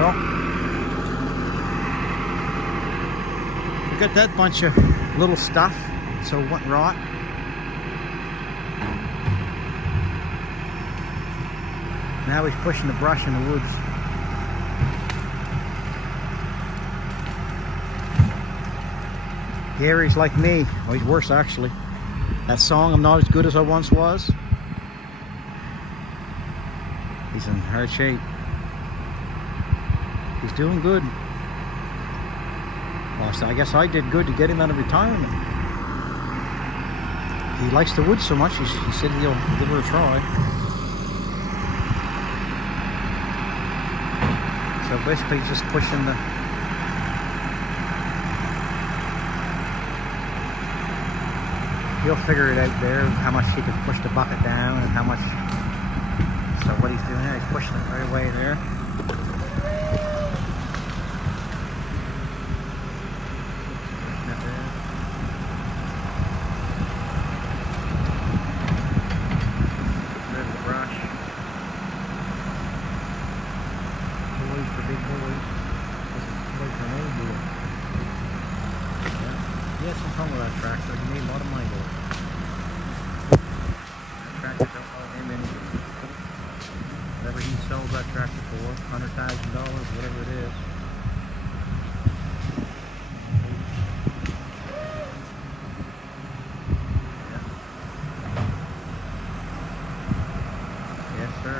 Well, we got that bunch of little stuff, so it went rot. Now he's pushing the brush in the woods. Gary's like me. Oh, he's worse actually. That song, I'm Not As Good As I Once Was. He's in hard shape. He's doing good. Well, so I guess I did good to get him out of retirement. He likes the woods so much, he said he'll give her a try. So basically just pushing the... He'll figure it out there, how much he can push the bucket down and how much... So what he's doing there, he's pushing it right away there. Rid of the brush. Toys for big boys. This is a toy for an old boy. Yeah, something wrong with that tractor. He made a lot of money with it. That tractor don't owe him anything. Whatever he sells that tractor for, $100,000, whatever it is. Yeah. Yes, sir.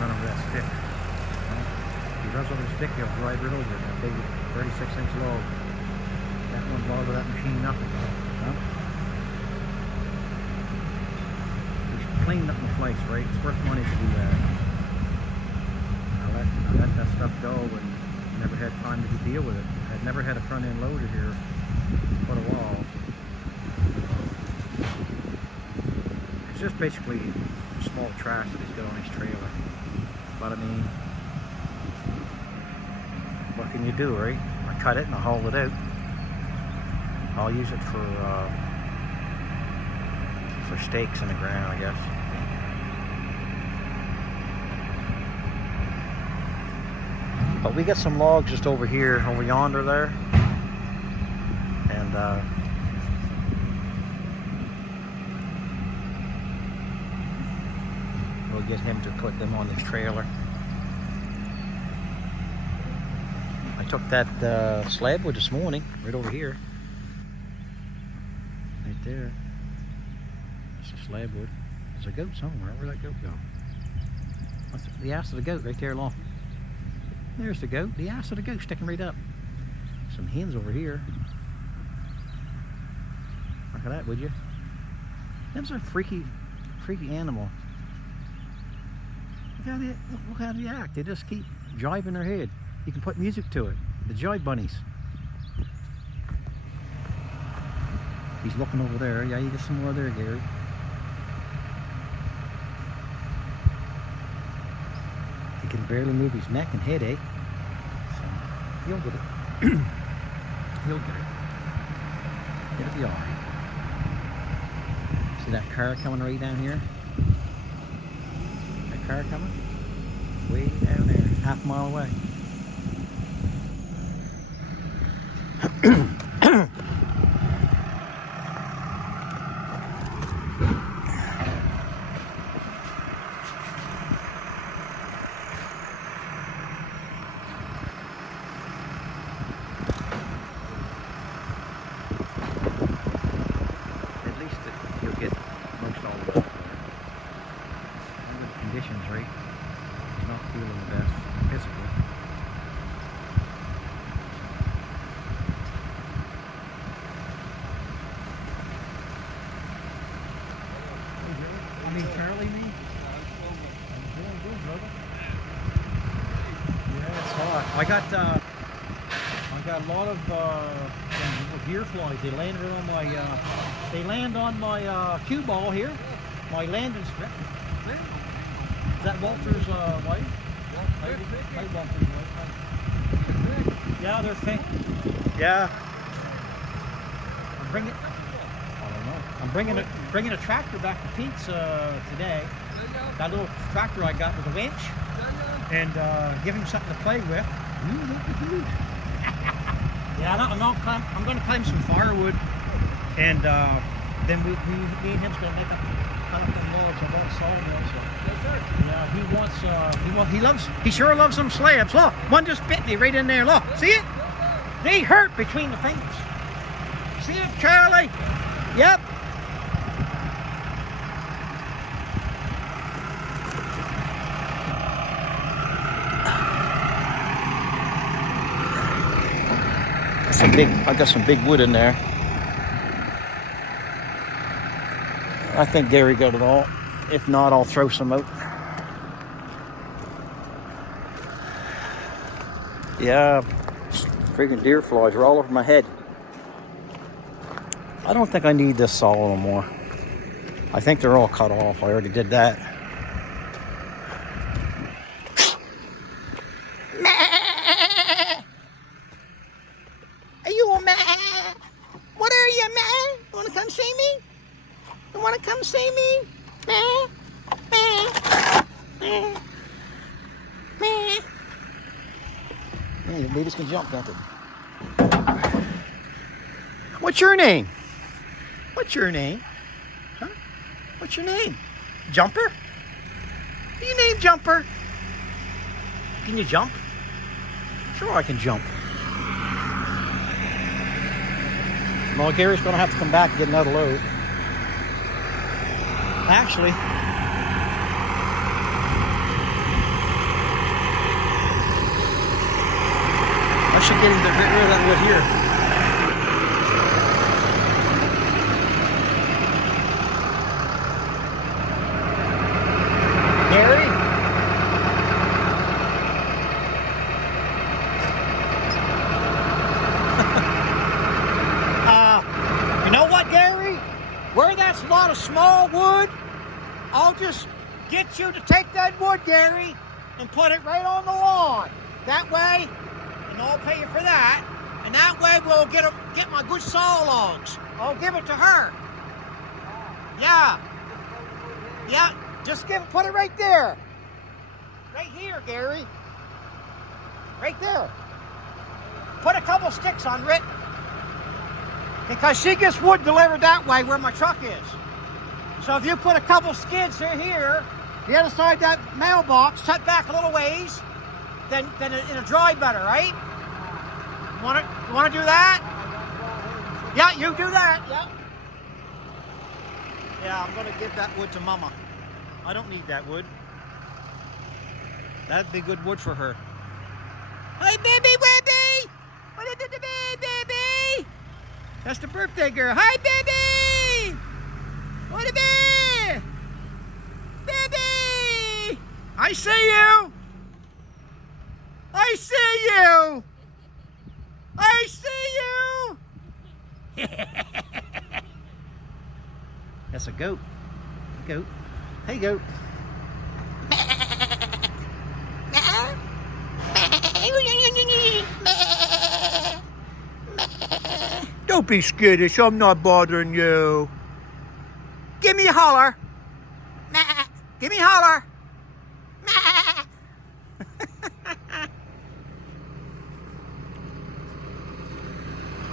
Run over that stick. If he runs over the stick, he'll drive right over it. That big 36-inch log. That won't bother that machine nothing. Huh? He's cleaned up the place, right? It's worth money to do that. I let that stuff go and never had time to deal with it. I'd never had a front end loader here for quite a while. It's just basically small trash that he's got on his trailer. But I mean, what can you do, right? I cut it and I haul it out. I'll use it for stakes in the ground, I guess. But we got some logs just over here, over yonder there, and we'll get him to put them on his trailer. I took that slab wood this morning, right over here. Right there. That's a slab wood. There's a goat somewhere. Where'd that goat go? What's the ass of the goat right there along? There's the goat. The ass of the goat sticking right up. Some hens over here. Look at that, would you? Them's a freaky animal. Look how they act. They just keep jiving their head. You can put music to it. The jive bunnies. He's looking over there. Yeah, you get some more there, Gary. He can barely move his neck and head, eh? So, he'll get it. He'll get it. It'll be alright. See that car coming right down here? That car coming? Way down there, half a mile away. At least you'll get most all of it. Under the conditions, right? He's not feeling the best physically. Charlie, me? I'm doing good, brother. Yeah, it's hot. I got a lot of deer flies. They landed on my they land on my cue ball here, my landing strip. Is that Walter's wife? Hi, Walter's wife. Yeah, they're thick. Yeah. Bring it. I'm bringing a tractor back to Pete's today. That little tractor I got with a winch, and give him something to play with. Yeah, I'm going to climb some firewood, and then me and him's going to make up some logs of old sawmill. So. Yeah, he sure loves some slabs. Look, one just bit me right in there. Look, see it? They hurt between the fingers. See it, Charlie? Yep. I got some big wood in there. I think Gary got it all. If not, I'll throw some out. Yeah, freaking deer flies are all over my head. I don't think I need this saw no more. I think they're all cut off. I already did that. Are you a man? What are you, man? You wanna come see me? You wanna come see me? Hey, babies can jump, can't they? What's your name? What's your name? Huh? What's your name? Jumper? Are you named Jumper? Can you jump? Sure I can jump. Well, Gary's going to have to come back and get another load. Actually, I should get him to get rid of that wood here. Gary? You know what, Gary? Where that's a lot of small wood, I'll just get you to take that wood, Gary, and put it right on the lawn. That way, and I'll pay you for that. And that way we'll get my good saw logs. I'll give it to her. Yeah. Yeah, just put it right there. Right here, Gary. Right there. Put a couple sticks under it. Because she gets wood delivered that way where my truck is. So if you put a couple skids here, the other side of that mailbox, set back a little ways, then it'll dry better, right? You want to do that? Yeah, you do that. Yep. Yeah, I'm going to give that wood to Mama. I don't need that wood. That'd be good wood for her. Hey, baby, baby! What did you do, baby? That's the birthday girl. Hi, baby! What a baby! Baby! I see you! I see you! I see you! That's a goat. Goat. Hey, goat. Don't be skittish. I'm not bothering you. Give me a holler. Give me a holler.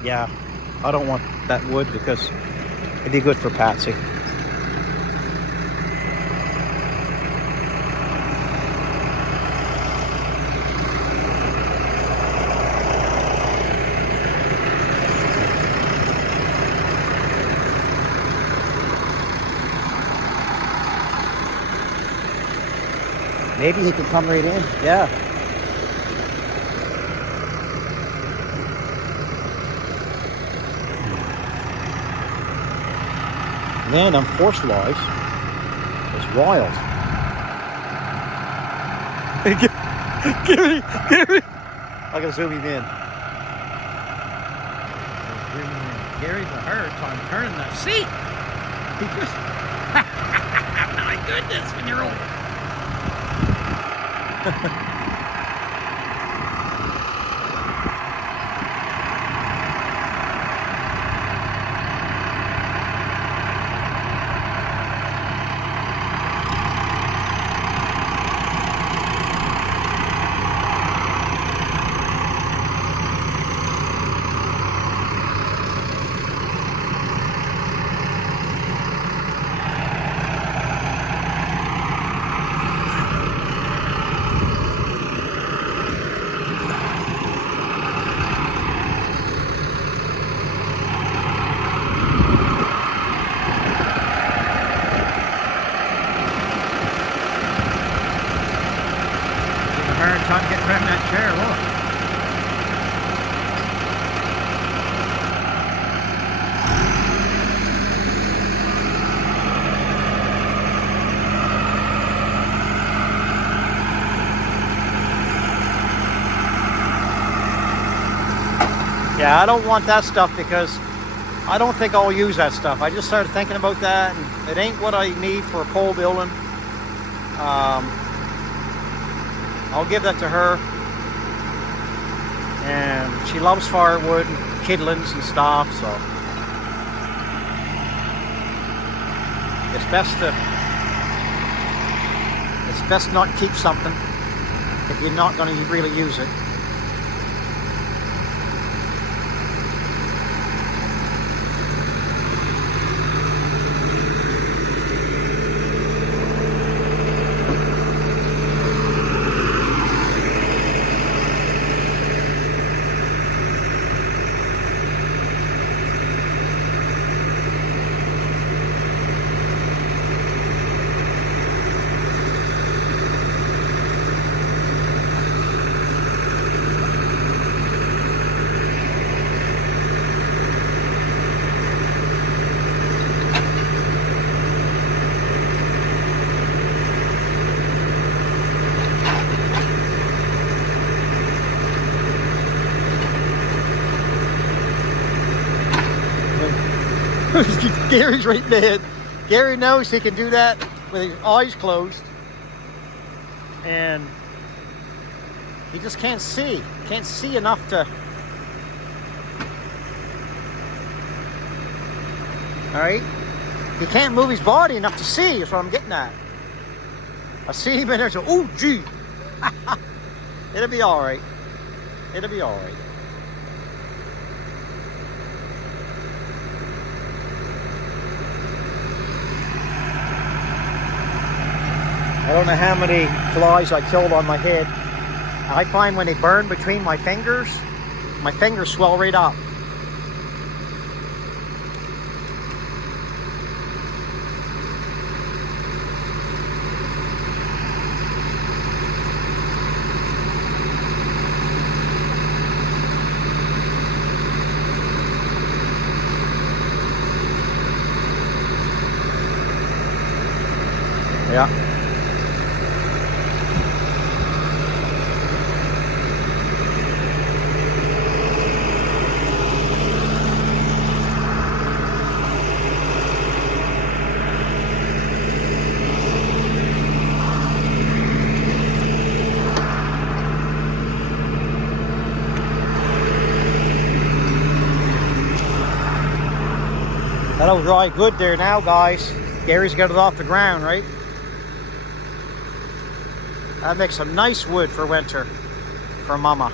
Yeah, I don't want that wood because it'd be good for Patsy. Maybe he could come right in. Yeah. Man, them horse lives is wild. Hey, give me. I gotta zoom him in. Gary's a hard time turning that seat. He just, my goodness, when you're old. Yeah, I don't want that stuff because I don't think I'll use that stuff. I just started thinking about that, and it ain't what I need for a pole building. I'll give that to her. And she loves firewood and kindlings and stuff, so it's best not keep something if you're not going to really use it. Gary's right there. Gary knows he can do that with his eyes closed, and he just can't see enough to. All right, he can't move his body enough to see. That's what I'm getting at. I see him in there, so oh gee, it'll be all right. It'll be all right. I don't know how many flies I killed on my head. I find when they burn between my fingers swell right up. Yeah. That'll dry good there now, guys. Gary's got it off the ground, right? That makes some nice wood for winter for Mama.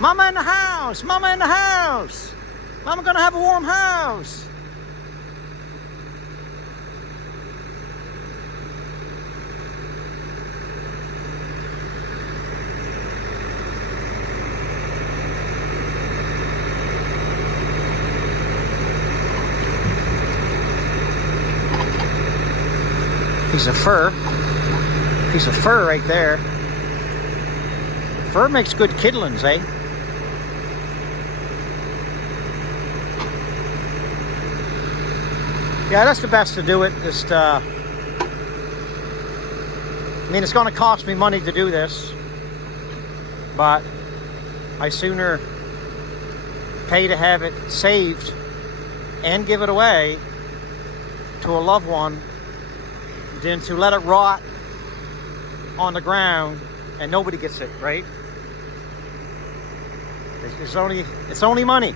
Mama in the house! Mama in the house! Mama gonna have a warm house! Piece of fur right there. Fur makes good kindlings, eh? Yeah, that's the best to do it. Just, I mean, it's going to cost me money to do this, but I sooner pay to have it saved and give it away to a loved one than to let it rot on the ground and nobody gets it, right? It's only money,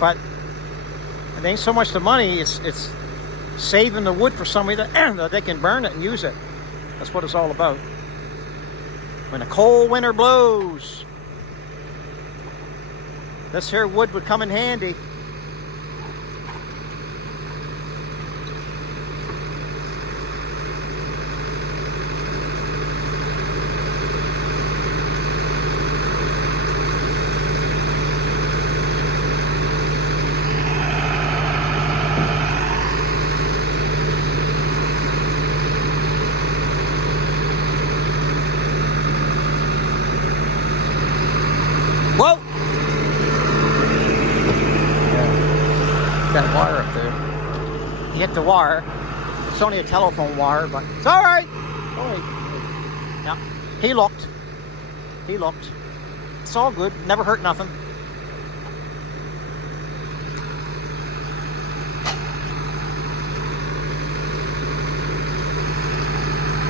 but it ain't so much the money. It's saving the wood for somebody that they can burn it and use it. That's what it's all about. When a cold winter blows, this here wood would come in handy. Whoa! Yeah. Got a wire up there. You hit the wire. It's only a telephone wire, but it's all right. All right. Yeah. He looked. It's all good. Never hurt nothing.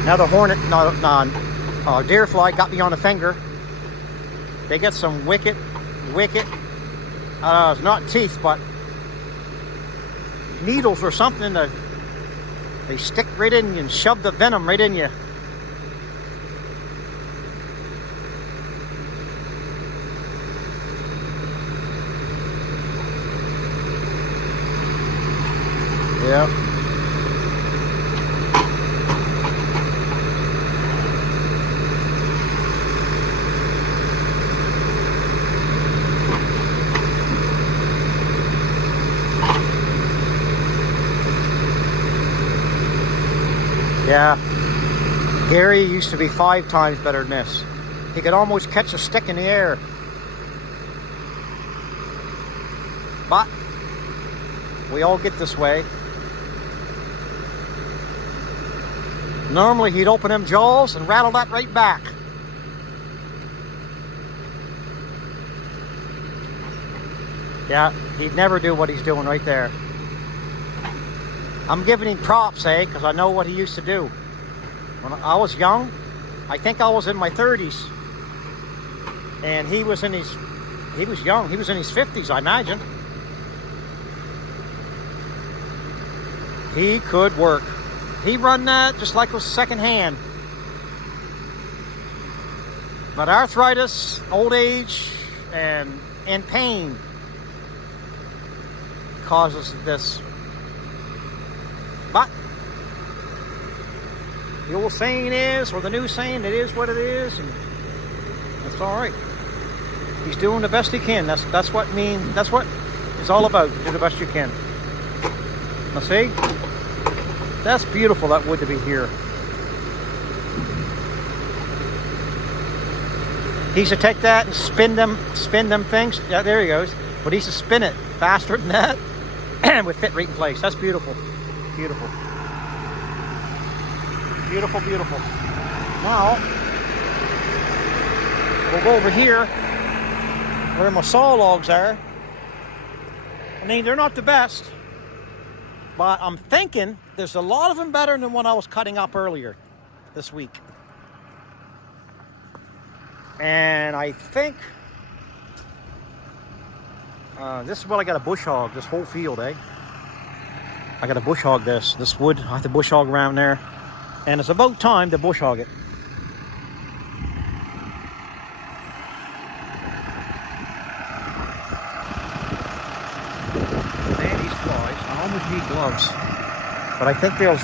Now the hornet, deer fly got me on the finger. They get some wicked, not teeth, but needles or something that they stick right in you and shove the venom right in you. Yeah. Yeah, Gary used to be 5 times better than this. He could almost catch a stick in the air. But we all get this way. Normally he'd open them jaws and rattle that right back. Yeah, he'd never do what he's doing right there. I'm giving him props, because I know what he used to do. When I was young, I think I was in my 30s. And he was young, he was in his 50s, I imagine. He could work. He run that just like it was second hand. But arthritis, old age, and pain causes this. But the old saying is, or the new saying, it is what it is, and that's all right. He's doing the best he can. That's what it's all about. Do the best you can. Now see, that's beautiful. That wood to be here. He used to take that and spin them things. Yeah, there he goes. But he used to spin it faster than that, and would fit right in place. That's beautiful. Beautiful. Beautiful, beautiful. Now, we'll go over here where my saw logs are. I mean, they're not the best, but I'm thinking there's a lot of them better than what I was cutting up earlier this week. And I think this is what I got to bush hog, this whole field, I got to bush hog this wood. I have to bush hog around there. And it's about time to bush hog it. Man, these flies, I almost need gloves. But I think they'll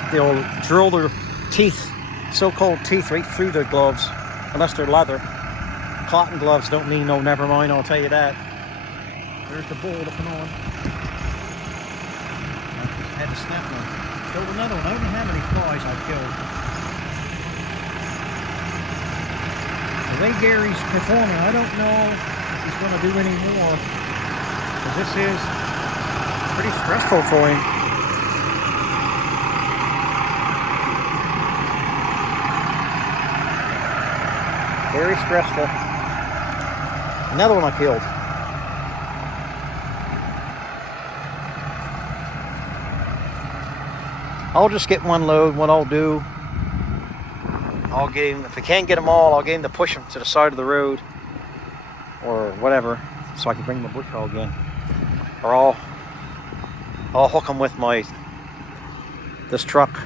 drill their teeth, so-called teeth, right through their gloves. Unless they're leather. Cotton gloves don't mean no never mind, I'll tell you that. There's the bull looking on. I had to snap one. Killed another one. I don't know how many flies I've killed. The way Gary's performing, I don't know if he's going to do any more. Because this is pretty stressful for him. Very stressful. Another one I killed. I'll just get one load. What I'll do, I'll get him, if I can't get them all, I'll get him to push them to the side of the road or whatever, so I can bring my bush hog in. Or I'll hook them with this truck,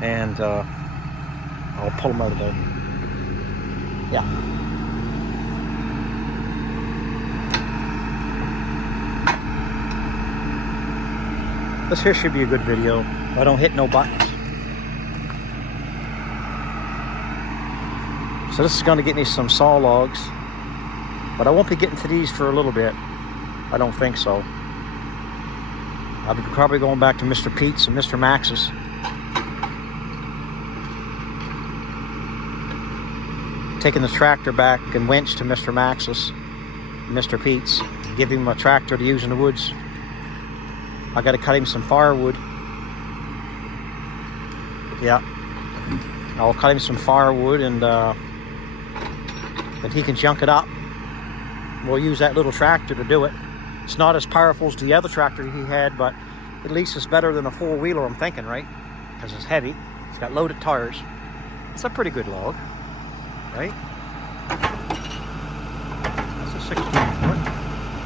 and I'll pull them out of there. Yeah. This here should be a good video. I don't hit no buttons. So this is going to get me some saw logs, but I won't be getting to these for a little bit. I don't think so. I'll be probably going back to Mr. Pete's and Mr. Max's. Taking the tractor back and winch to Mr. Max's, Mr. Pete's, give him a tractor to use in the woods. I got to cut him some firewood. Yeah, I'll cut him some firewood and But he can junk it up. We'll use that little tractor to do it. It's not as powerful as the other tractor he had, but at least it's better than a four-wheeler, I'm thinking, right? Because it's heavy. It's got loaded tires. It's a pretty good log, right? That's a 16 foot.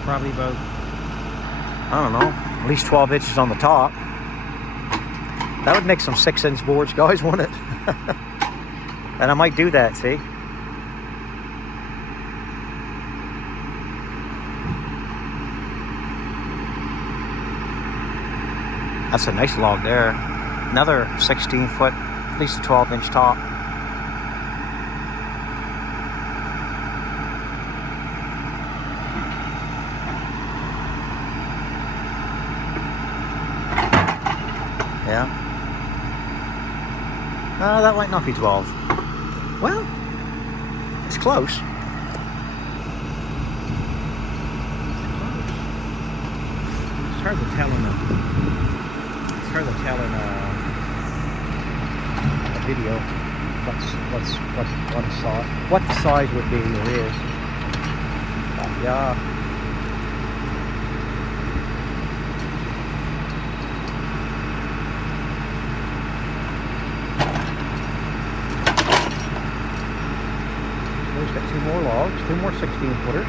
Probably about, I don't know, at least 12 inches on the top. That would make some 6-inch boards, guys, wouldn't it? And I might do that, see? That's a nice log there. Another 16 foot, at least a 12-inch top. Yeah. That might not be 12. Well, it's close. It's hard to tell in a video what the size would be or is. But yeah. He's got 2 more logs, 2 more 16 footers.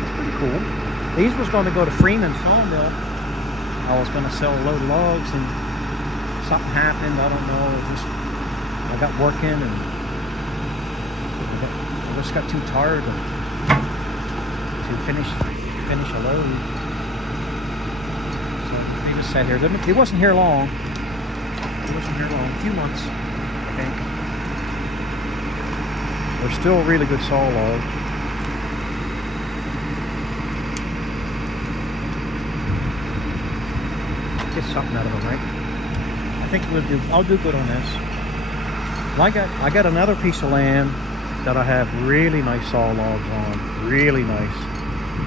That's pretty cool. These was going to go to Freeman Sawmill. I was going to sell a load of logs and something happened. I don't know. I got working and I just got too tired to finish a load. So they just sat here. He wasn't here long. A few months, I think. They're still really good saw logs. Get something out of them, right? I think I'll do good on this. I got another piece of land that I have really nice saw logs on. Really nice.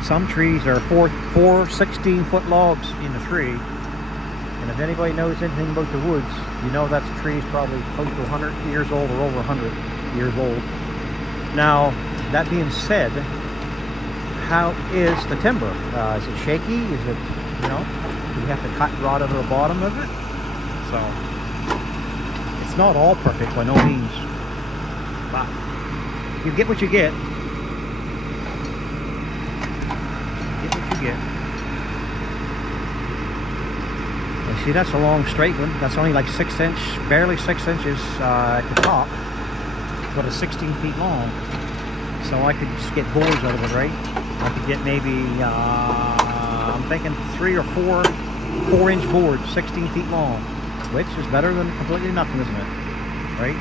Some trees are four 16-foot logs in the tree. And if anybody knows anything about the woods, you know that tree is probably close to 100 years old or over 100 years old. Now, that being said, how is the timber? Is it shaky? Is it, you know, do you have to cut rod out of the bottom of it? So, it's not all perfect by no means. But you get what you get. And see, that's a long straight one. That's only like 6 inch, barely 6 inches at the top, but it's 16 feet long. So I could just get boards out of it, right? I could get maybe, I'm thinking 3 or 4 4-inch boards, 16 feet long, which is better than completely nothing, isn't it? Right?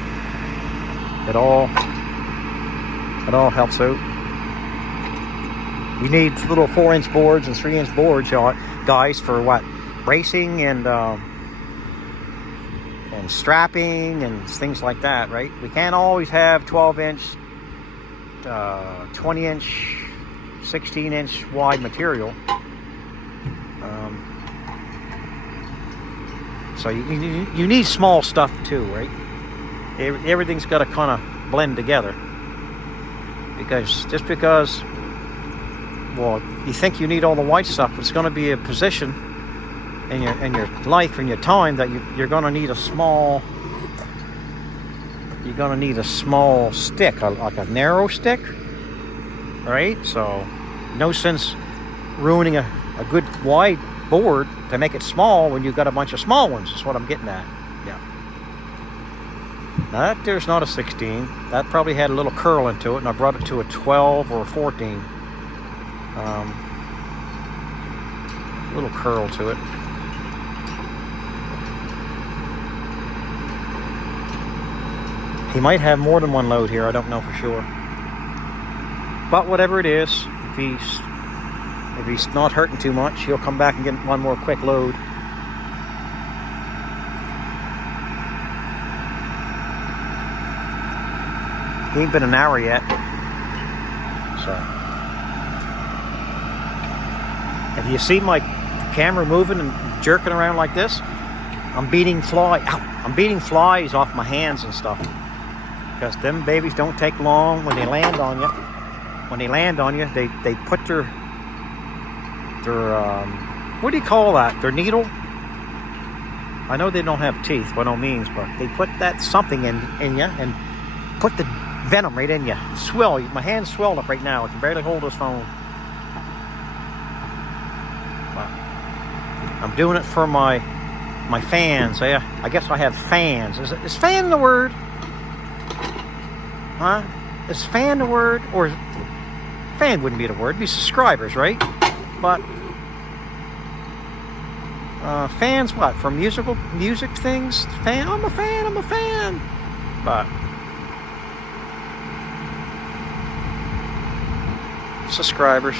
It all helps out. You need little 4-inch boards and 3-inch boards, guys, for what? Racing and strapping and things like that, right? We can't always have 12-inch, 20-inch, 16-inch wide material. So you need small stuff too, right? Everything's got to kind of blend together. Because just because, well, you think you need all the white stuff, but it's going to be a position in your life and your time that you're going to need a small. You're going to need a small stick, like a narrow stick, right? So, no sense ruining a good wide board to make it small when you've got a bunch of small ones. That's what I'm getting at. Yeah. Now that there's not a 16. That probably had a little curl into it, and I brought it to a 12 or a 14. Little curl to it. He might have more than one load here. I don't know for sure. But whatever it is, if he's not hurting too much, he'll come back and get one more quick load. He ain't been an hour yet. So, if you see my camera moving and jerking around like this, I'm beating flies off my hands and stuff. because them babies don't take long when they land on you. When they land on you, they put their what do you call that? Their needle. I know they don't have teeth by no means, but they put that something in you and put the venom right in you. Swell. My hand's swelled up right now. I can barely hold this phone. But I'm doing it for my fans. I guess I have fans. Is fan the word? Huh? Is fan the word? Or fan wouldn't be the word. It'd be subscribers, right? But fans what? For music things? Fan? I'm a fan. But subscribers.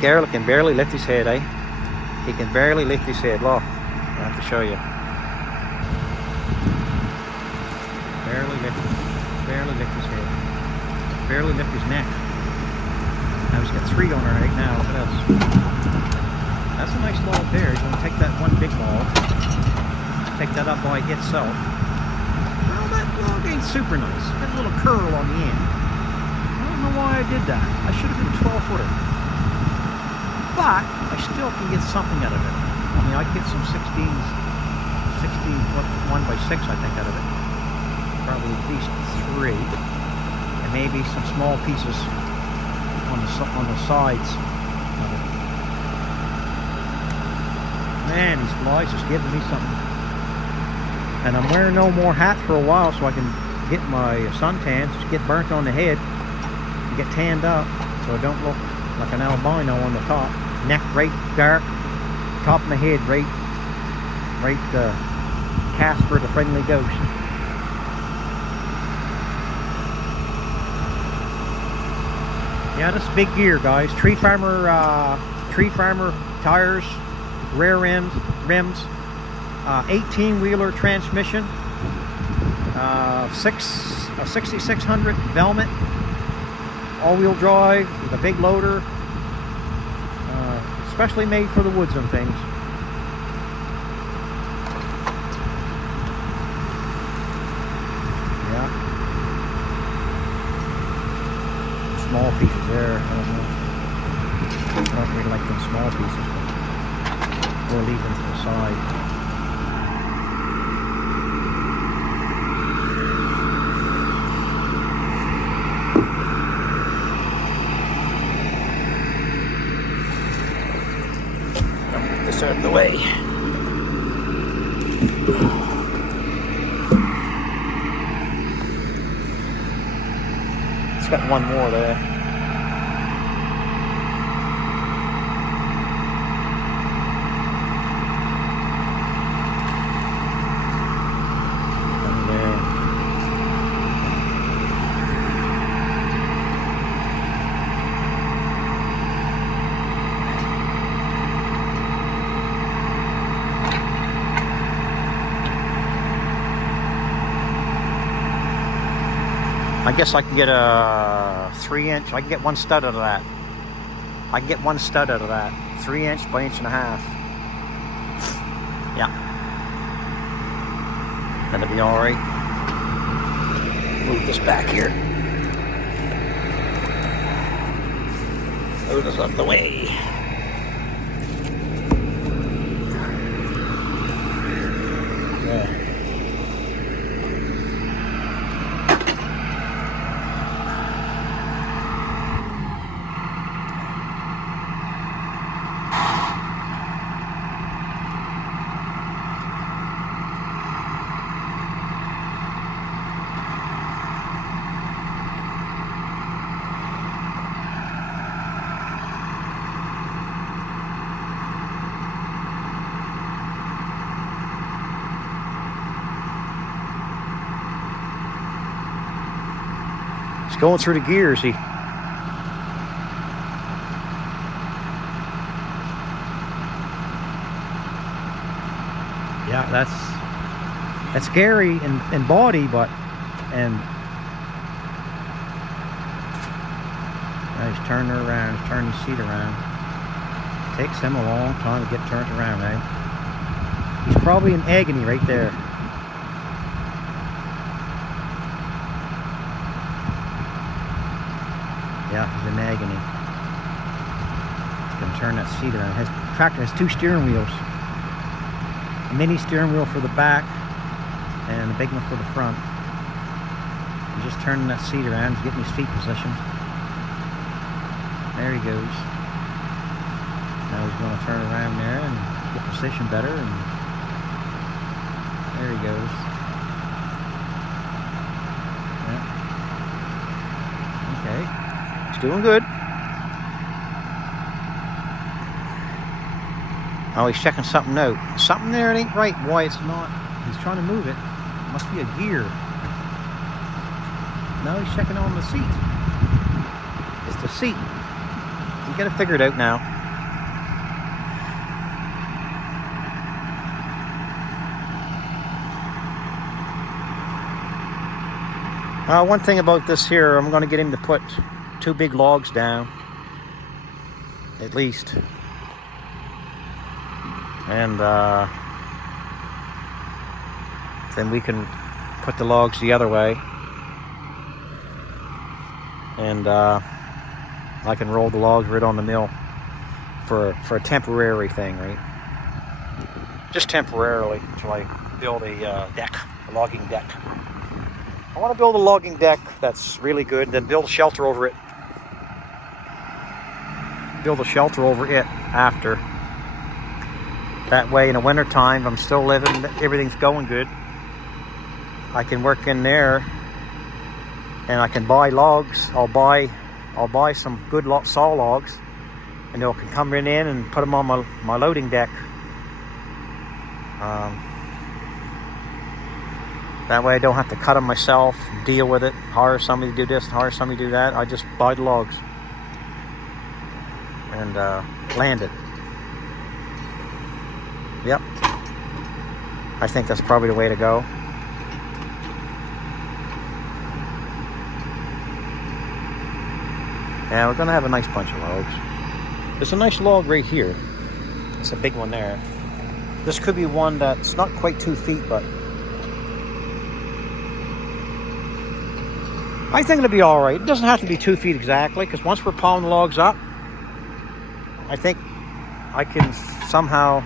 Garrett can barely lift his head, eh? He can barely lift his head. Look, I have to show you. Barely lift his head. Barely lift his neck. Now he's got 3 on her right now. Look at this. That's a nice log there. He's going to take that one big log, take that up by itself. Well, that log ain't super nice. Got a little curl on the end. I don't know why I did that. I should have been a 12-footer. But I still can get something out of it. I mean, I get some 16 foot 1x6, I think, out of it. Probably at least 3, and maybe some small pieces on the sides of it. Man, these flies just giving me something. And I'm wearing no more hat for a while, so I can get my suntans, just get burnt on the head, and get tanned up, so I don't look like an albino on the top. Neck right dark, top of my head right Casper the Friendly Ghost. Yeah, this is big gear, guys. Tree farmer tires, rear rims, 18-wheeler transmission, 6600 Velmet, all-wheel drive with a big loader. Especially made for the woods and things. Yeah. Small pieces there. I don't really like them small pieces, but we'll leave them to the side. Out of the way. It's got one more there. I guess I can get a 3-inch. I can get one stud out of that. 3-inch by 1.5 inches. Yeah. That'll be all right. Move this back here. Move this out of the way. Yeah. Going through the gears, he. Yeah, that's scary in body, but he's turning her around, he's turning his seat around. Takes him a long time to get turned around, right? He's probably in agony right there. agony. It's gonna turn that seat around. It has tractor has 2 steering wheels. A mini steering wheel for the back and a big one for the front. He's just turning that seat around. He's getting his feet positioned. There he goes. Now he's going to turn around there and get position better, and there he goes. Yeah. Okay. He's doing good. Oh, he's checking something out. Something there ain't right. Why it's not? He's trying to move it. Must be a gear. No, he's checking on the seat. It's the seat. You got it figured out now. One thing about this here, I'm going to get him to put 2 big logs down, at least. And then we can put the logs the other way. And I can roll the logs right on the mill for a temporary thing, right? Just temporarily until I build a deck, a logging deck. I want to build a logging deck that's really good, then build a shelter over it. Build a shelter over it after. That way in the winter time, I'm still living, everything's going good. I can work in there and I can buy logs. I'll buy some good saw logs, and they can come in and put them on my loading deck. That way I don't have to cut them myself, deal with it, hire somebody to do this, hire somebody to do that. I just buy the logs and land it. Yep. I think that's probably the way to go. Yeah, we're gonna have a nice bunch of logs. There's a nice log right here. It's a big one there. This could be one that's not quite 2 feet, but I think it'll be all right. It doesn't have to be 2 feet exactly, because once we're piling the logs up, I think I can somehow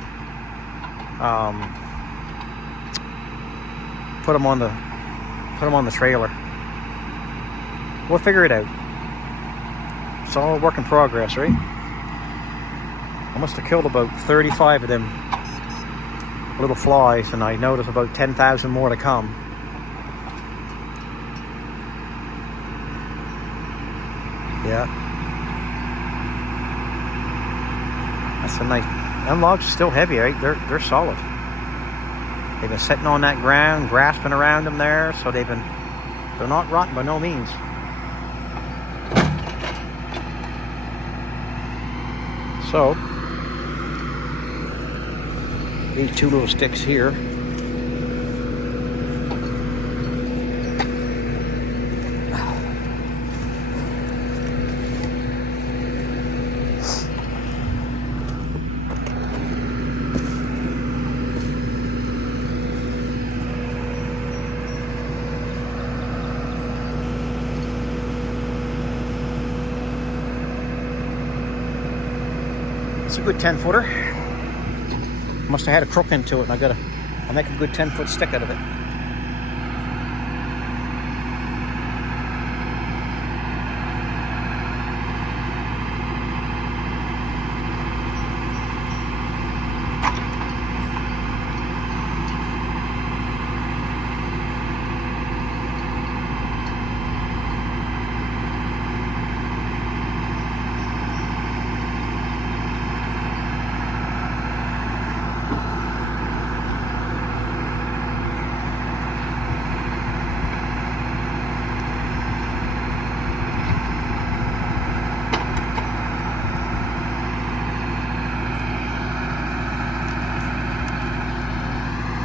put them on the trailer. We'll figure it out. It's all a work in progress, right? I must have killed about 35 of them little flies, and I know there's about 10,000 more to come. Yeah. That's a nice... Them logs are still heavy, right? They're solid. They've been sitting on that ground, grasping around them there, so they're not rotten by no means. So, these 2 little sticks here. It's a good 10-footer. Must have had a crook into it, and I'll make a good 10-foot stick out of it.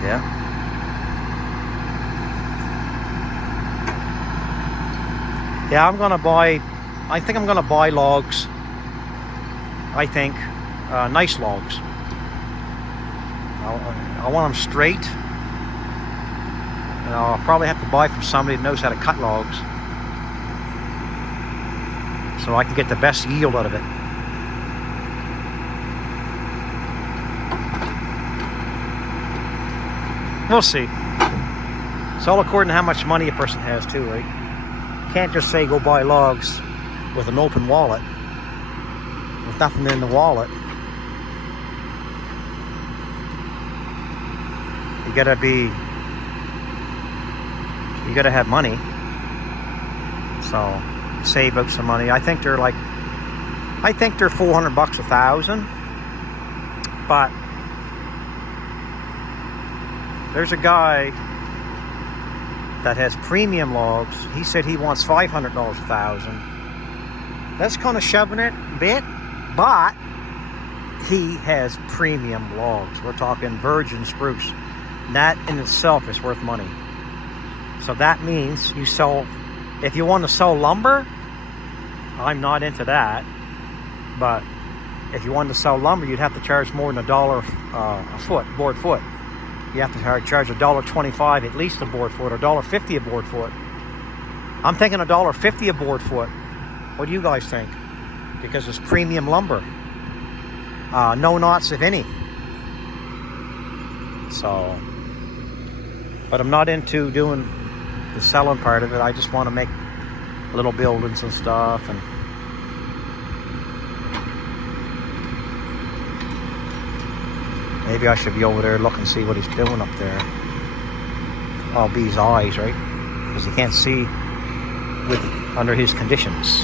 Yeah. Yeah, I think I'm gonna buy logs. I think, nice logs. I want them straight. And I'll probably have to buy from somebody that knows how to cut logs. so I can get the best yield out of it. We'll see. It's all according to how much money a person has too, right? Can't just say go buy logs with an open wallet, with nothing in the wallet. You gotta have money. So save up some money. I think they're $400 1,000. But there's a guy that has premium logs. He said he wants $500 1,000. That's kind of shoving it a bit, but he has premium logs. We're talking virgin spruce. That in itself is worth money. So that means you sell, if you want to sell lumber, I'm not into that, but if you wanted to sell lumber, you'd have to charge more than $1 a foot, board foot. You have to charge $1.25 at least a board foot, or $1.50 a board foot. I'm thinking $1.50 a board foot. What do you guys think? Because it's premium lumber. No knots, if any. So, but I'm not into doing the selling part of it. I just want to make little buildings and stuff. And maybe I should be over there look and see what he's doing up there. I'll be his eyes, right? Because he can't see under his conditions.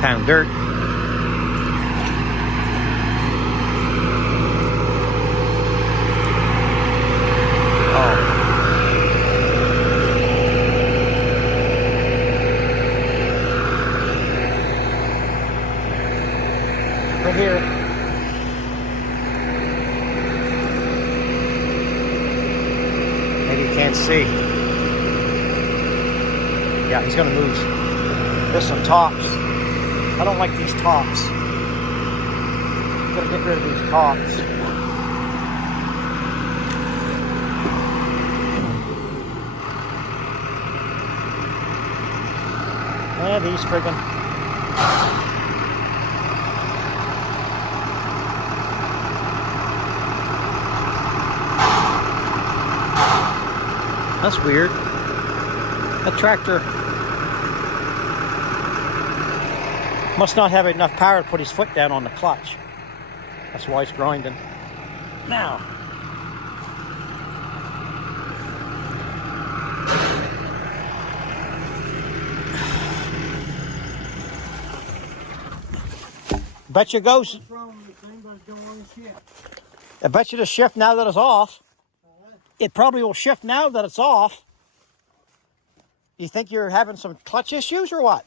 Pound dirt. Right here. Maybe you can't see. Yeah, he's gonna move. There's some tops. I don't like these tops. I'm gonna get rid of these tops. And these friggin'. That's weird. That tractor must not have enough power to put his foot down on the clutch. That's why it's grinding. Now, bet you goes. I bet you the shift now that it's off. It probably will shift now that it's off. You think you're having some clutch issues or what?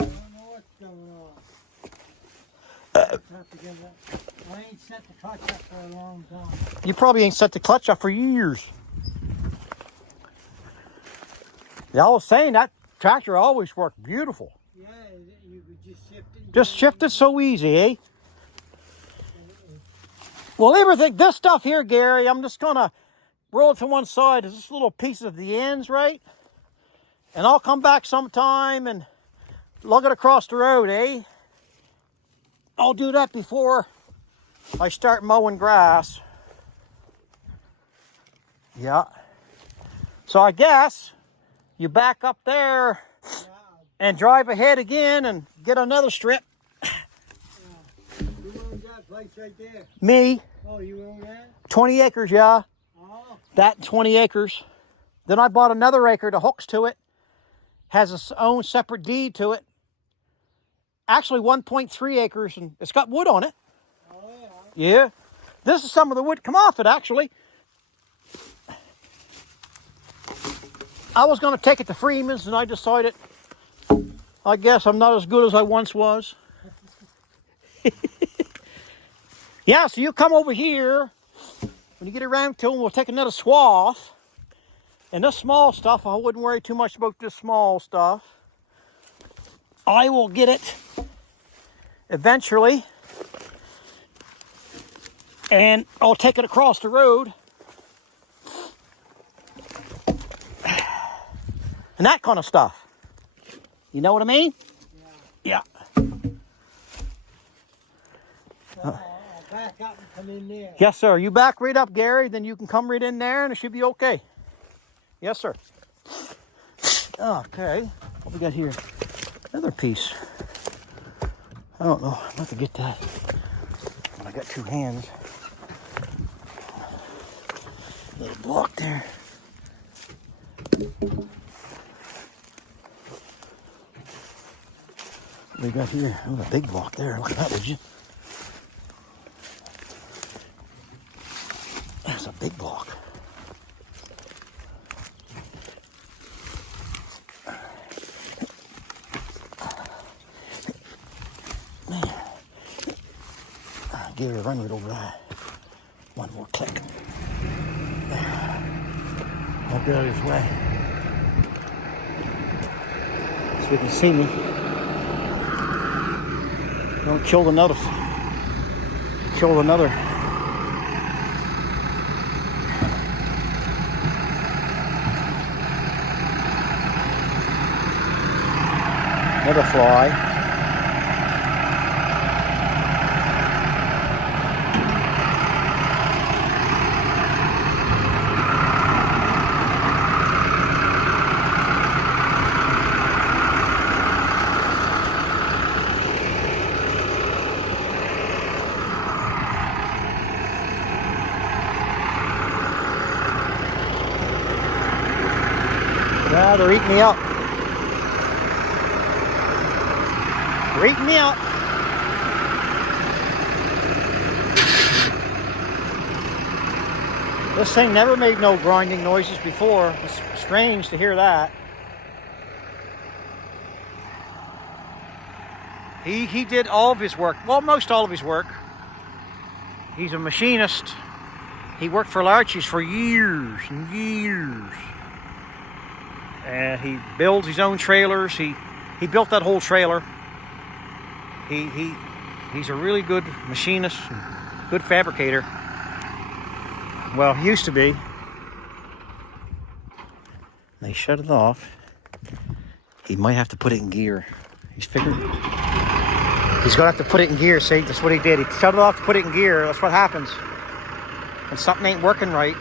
I don't know what's going on. I ain't set the clutch up for a long time. You probably ain't set the clutch up for years. Yeah, I was saying that tractor always worked beautiful. Yeah, you could just shift it. Just shift it so easy, eh? Well, everything, this stuff here, Gary, I'm just gonna roll it to one side. There's this little piece of the ends, right? And I'll come back sometime and lug it across the road, eh? I'll do that before I start mowing grass. Yeah. So I guess you back up there and drive ahead again and get another strip. You own that place right there? Me. Oh, you own that? 20 acres, yeah. Oh. That 20 acres. Then I bought another acre that hooks to it. Has its own separate deed to it. Actually 1.3 acres, and it's got wood on it. Oh, yeah. Yeah. This is some of the wood come off it, actually. I was going to take it to Freeman's, and I decided, I guess I'm not as good as I once was. Yeah, so you come over here. When you get around to them, we'll take another swath. And this small stuff, I wouldn't worry too much about this small stuff. I will get it eventually. And I'll take it across the road. and that kind of stuff. You know what I mean? Yeah. Yeah. I'll back up and come in there. Yes, sir. You back right up, Gary. Then you can come right in there, and it should be okay. Yes, sir. Okay. What we got here? Another piece. I don't know. I'm about to get that. I got two hands. Little block there. What we got here? Oh, a big block there. Look at that, would you? That's a big block. Man. Give her a run right over that. One more click. There. I'll get out of his way. So we can see me. Don't kill another. Kill another. Another fly. Yeah, they're eating me up. They're eating me up. This thing never made no grinding noises before. It's strange to hear that. He did all of his work. Well, most all of his work. He's a machinist. He worked for Larches for years and years. And he builds his own trailers. He built that whole trailer. He's a really good machinist, good fabricator. Well, he used to be. They shut it off. He might have to put it in gear. He's figuring. He's gonna have to put it in gear. See, that's what he did. He shut it off to put it in gear. That's what happens when something ain't working right.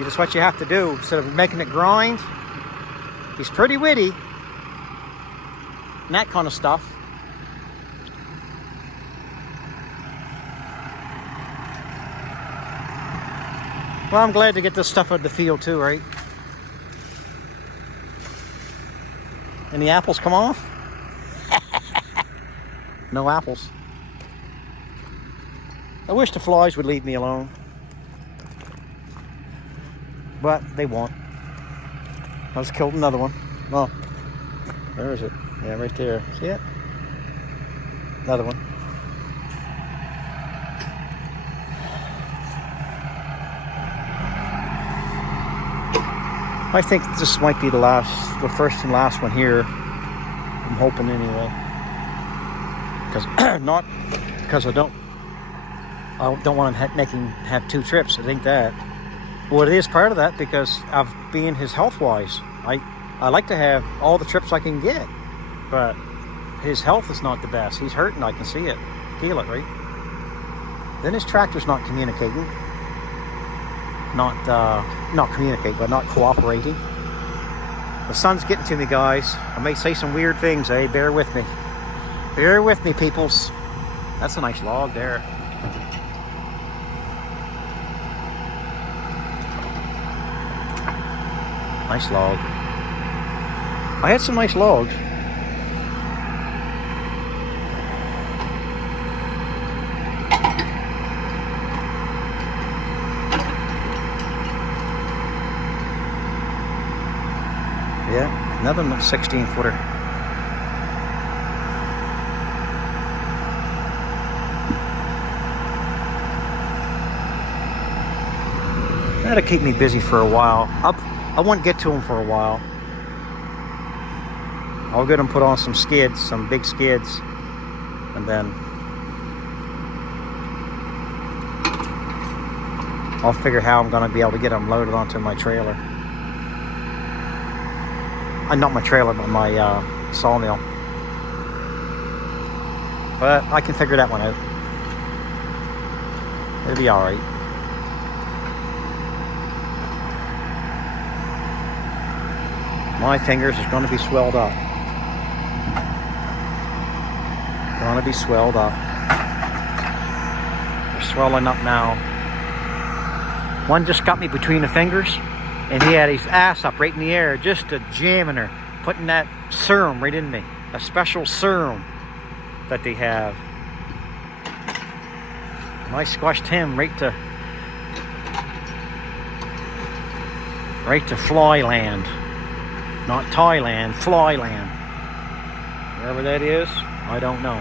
That's what you have to do instead of making it grind. He's pretty witty and that kind of stuff. Well, I'm glad to get this stuff out of the field too, right? Any apples come off? No apples. I wish the flies would leave me alone. But they won't. I just killed another one. Oh, where is it? Yeah, right there. See it? Another one. I think this might be the first and last one here. I'm hoping anyway. Not because I don't want to have two trips. I think that. Well, it is part of that because of being his health-wise. I like to have all the trips I can get, but his health is not the best. He's hurting. I can see it, feel it, right? Then his tractor's not communicating, not communicating, but not cooperating. The sun's getting to me, guys. I may say some weird things. Hey, bear with me. Bear with me, peoples. That's a nice log there. Nice log. I had some nice logs. Yeah, another 16-footer. That'll keep me busy for a while. I won't get to them for a while. I'll get them put on some skids, some big skids, and then I'll figure how I'm going to be able to get them loaded onto my trailer. Not my trailer, but my sawmill. But I can figure that one out. It'll be all right. My fingers is going to be swelled up. Going to be swelled up. They're swelling up now. One just got me between the fingers, and he had his ass up right in the air, just a jamming her, putting that serum right in me. A special serum that they have. And I squashed him right to Flyland. Not Thailand, Flyland. Wherever that is, I don't know.